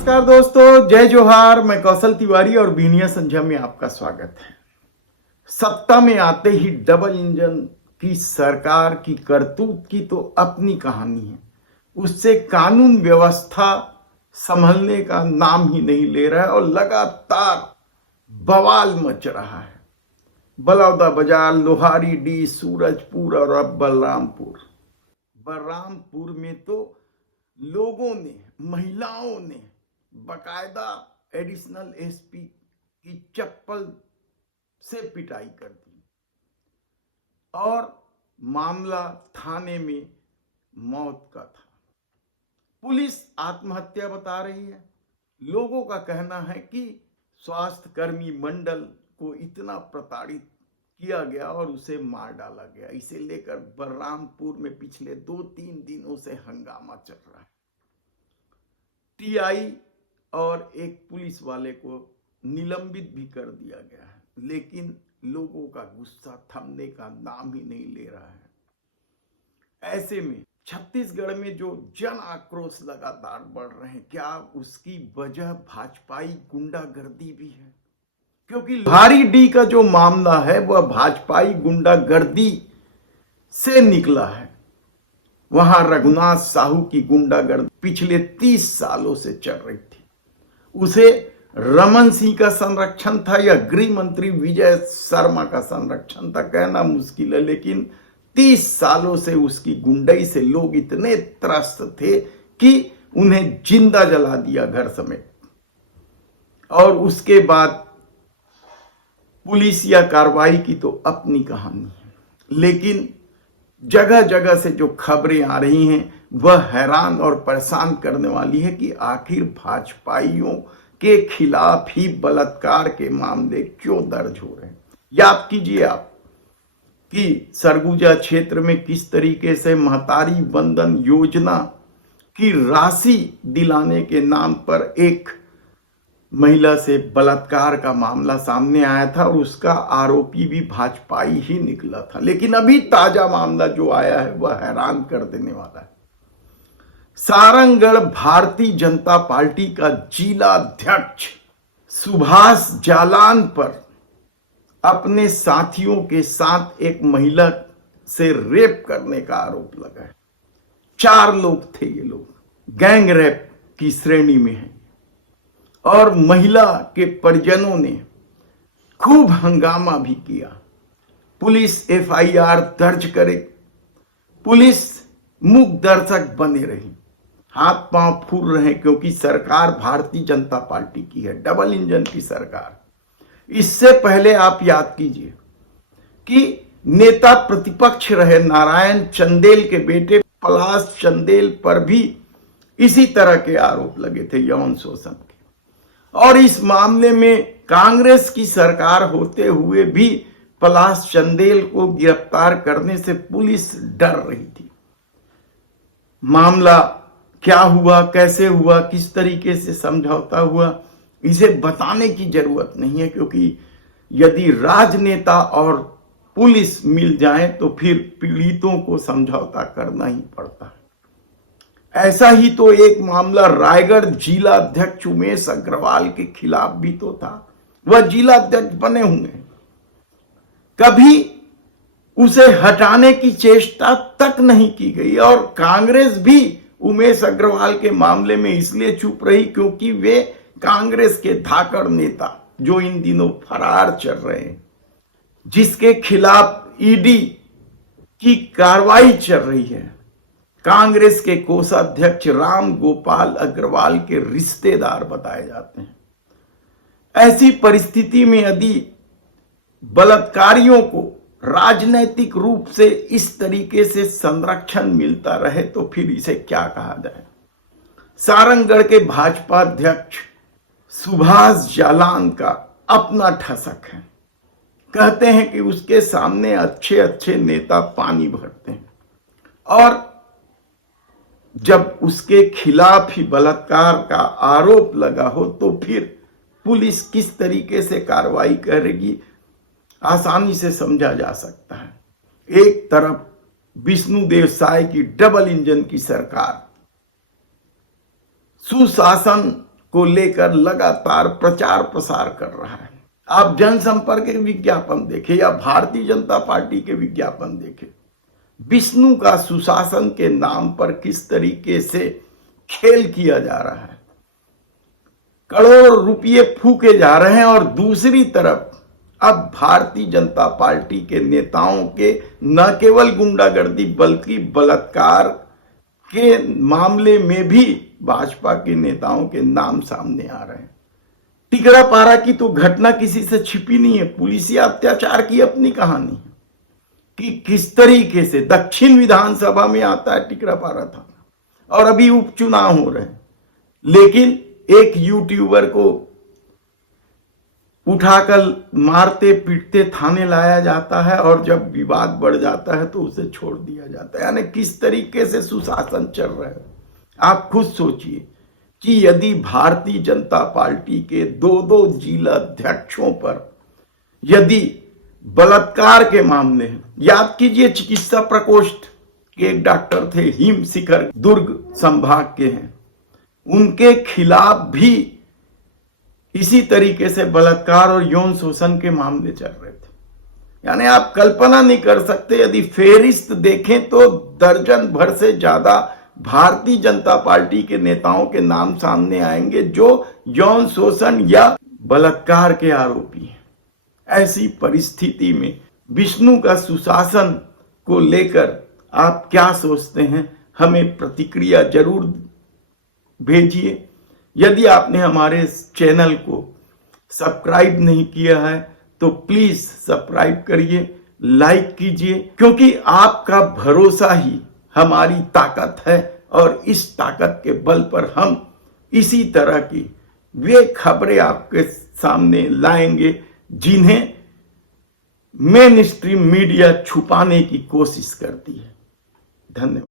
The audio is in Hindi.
नमस्कार दोस्तों, जय जोहार। मैं कौशल तिवारी और बीनिया संध्या में आपका स्वागत है। सत्ता में आते ही डबल इंजन की सरकार की करतूत की तो अपनी कहानी है। उससे कानून व्यवस्था संभलने का नाम ही नहीं ले रहा है और लगातार बवाल मच रहा है। बलौदा बाजार, लोहारीडीह, सूरजपुर और अब बलरामपुर में तो लोगों ने, महिलाओं ने बकायदा एडिशनल एसपी की चप्पल से पिटाई कर दी और मामला थाने में मौत का था। पुलिस आत्महत्या बता रही है। लोगों का कहना है कि स्वास्थ्य कर्मी मंडल को इतना प्रताड़ित किया गया और उसे मार डाला गया। इसे लेकर बलरामपुर में पिछले 2-3 दिनों से हंगामा चल रहा है। टीआई और एक पुलिस वाले को निलंबित भी कर दिया गया है, लेकिन लोगों का गुस्सा थमने का नाम ही नहीं ले रहा है। ऐसे में छत्तीसगढ़ में जो जन आक्रोश लगातार बढ़ रहे हैं, क्या उसकी वजह भाजपाई गुंडागर्दी भी है? क्योंकि लोहारीडीह का जो मामला है वह भाजपाई गुंडागर्दी से निकला है। वहां रघुनाथ साहू की गुंडागर्दी पिछले 30 सालों से चल रही थी। उसे रमन सिंह का संरक्षण था या गृह मंत्री विजय शर्मा का संरक्षण था, कहना मुश्किल है, लेकिन 30 सालों से उसकी गुंडई से लोग इतने त्रस्त थे कि उन्हें जिंदा जला दिया घर समेत। और उसके बाद पुलिस या कार्रवाई की तो अपनी कहानी है, लेकिन जगह जगह से जो खबरें आ रही हैं वह हैरान और परेशान करने वाली है कि आखिर भाजपाइयों के खिलाफ ही बलात्कार के मामले क्यों दर्ज हो रहे हैं। याद कीजिए आप कि सरगुजा क्षेत्र में किस तरीके से महतारी वंदन योजना की राशि दिलाने के नाम पर एक महिला से बलात्कार का मामला सामने आया था और उसका आरोपी भी भाजपाई ही निकला था। लेकिन अभी ताजा मामला जो आया है वह हैरान कर देने वाला है। सारंगढ़ भारतीय जनता पार्टी का जिला अध्यक्ष सुभाष जालान पर अपने साथियों के साथ एक महिला से रेप करने का आरोप लगा है। 4 लोग थे। ये लोग गैंग रेप की श्रेणी में हैं और महिला के परिजनों ने खूब हंगामा भी किया। पुलिस एफआईआर दर्ज करे, पुलिस मूक दर्शक बने रही, हाथ पांव फूल रहे, क्योंकि सरकार भारतीय जनता पार्टी की है, डबल इंजन की सरकार। इससे पहले आप याद कीजिए कि नेता प्रतिपक्ष रहे नारायण चंदेल के बेटे पलाश चंदेल पर भी इसी तरह के आरोप लगे थे, यौन शोषण के। और इस मामले में कांग्रेस की सरकार होते हुए भी पलाश चंदेल को गिरफ्तार करने से पुलिस डर रही थी। मामला क्या हुआ, कैसे हुआ, किस तरीके से समझौता हुआ, इसे बताने की जरूरत नहीं है, क्योंकि यदि राजनेता और पुलिस मिल जाए तो फिर पीड़ितों को समझौता करना ही पड़ता है। ऐसा ही तो एक मामला रायगढ़ जिला अध्यक्ष उमेश अग्रवाल के खिलाफ भी तो था। वह जिला अध्यक्ष बने हुए हैं, कभी उसे हटाने की चेष्टा तक नहीं की गई। और कांग्रेस भी उमेश अग्रवाल के मामले में इसलिए चुप रही क्योंकि वे कांग्रेस के धाकड़ नेता जो इन दिनों फरार चल रहे हैं, जिसके खिलाफ ईडी की कार्रवाई चल रही है, कांग्रेस के कोषाध्यक्ष राम गोपाल अग्रवाल के रिश्तेदार बताए जाते हैं। ऐसी परिस्थिति में यदि बलात्कारियों को राजनैतिक रूप से इस तरीके से संरक्षण मिलता रहे तो फिर इसे क्या कहा जाए। सारंगढ़ के भाजपा अध्यक्ष सुभाष जालान का अपना ठसक है। कहते हैं कि उसके सामने अच्छे अच्छे नेता पानी भरते हैं और जब उसके खिलाफ ही बलात्कार का आरोप लगा हो तो फिर पुलिस किस तरीके से कार्रवाई करेगी आसानी से समझा जा सकता है। एक तरफ विष्णुदेव साय की डबल इंजन की सरकार सुशासन को लेकर लगातार प्रचार प्रसार कर रहा है। आप जनसंपर्क के विज्ञापन देखें या भारतीय जनता पार्टी के विज्ञापन देखें, विष्णु का सुशासन के नाम पर किस तरीके से खेल किया जा रहा है। करोड़ों रुपये फूके जा रहे हैं और दूसरी तरफ अब भारतीय जनता पार्टी के नेताओं के न केवल गुंडागर्दी बल्कि बलात्कार के मामले में भी भाजपा के नेताओं के नाम सामने आ रहे हैं। टिकरापारा की तो घटना किसी से छिपी नहीं है, पुलिसिया अत्याचार की अपनी कहानी है कि किस तरीके से दक्षिण विधानसभा में आता है टिकरापारा थाना और अभी उपचुनाव हो रहे हैं, लेकिन एक यूट्यूबर को उठाकर मारते पीटते थाने लाया जाता है और जब विवाद बढ़ जाता है तो उसे छोड़ दिया जाता है। यानी किस तरीके से सुशासन चल रहा है। आप खुद सोचिए कि यदि भारतीय जनता पार्टी के दो जिला अध्यक्षों पर यदि बलात्कार के मामले हैं, याद कीजिए चिकित्सा प्रकोष्ठ के एक डॉक्टर थे हिम शिखर, दुर्ग संभाग के हैं, उनके खिलाफ भी इसी तरीके से बलात्कार और यौन शोषण के मामले चल रहे थे। यानी आप कल्पना नहीं कर सकते, यदि फेरिस्त देखें तो दर्जन भर से ज्यादा भारतीय जनता पार्टी के नेताओं के नाम सामने आएंगे जो यौन शोषण या बलात्कार के आरोपी हैं। ऐसी परिस्थिति में विष्णु का सुशासन को लेकर आप क्या सोचते हैं, हमें प्रतिक्रिया जरूर भेजिए। यदि आपने हमारे चैनल को सब्सक्राइब नहीं किया है तो प्लीज सब्सक्राइब करिए, लाइक कीजिए, क्योंकि आपका भरोसा ही हमारी ताकत है और इस ताकत के बल पर हम इसी तरह की वे खबरें आपके सामने लाएंगे जिन्हें मेन स्ट्रीम मीडिया छुपाने की कोशिश करती है। धन्यवाद।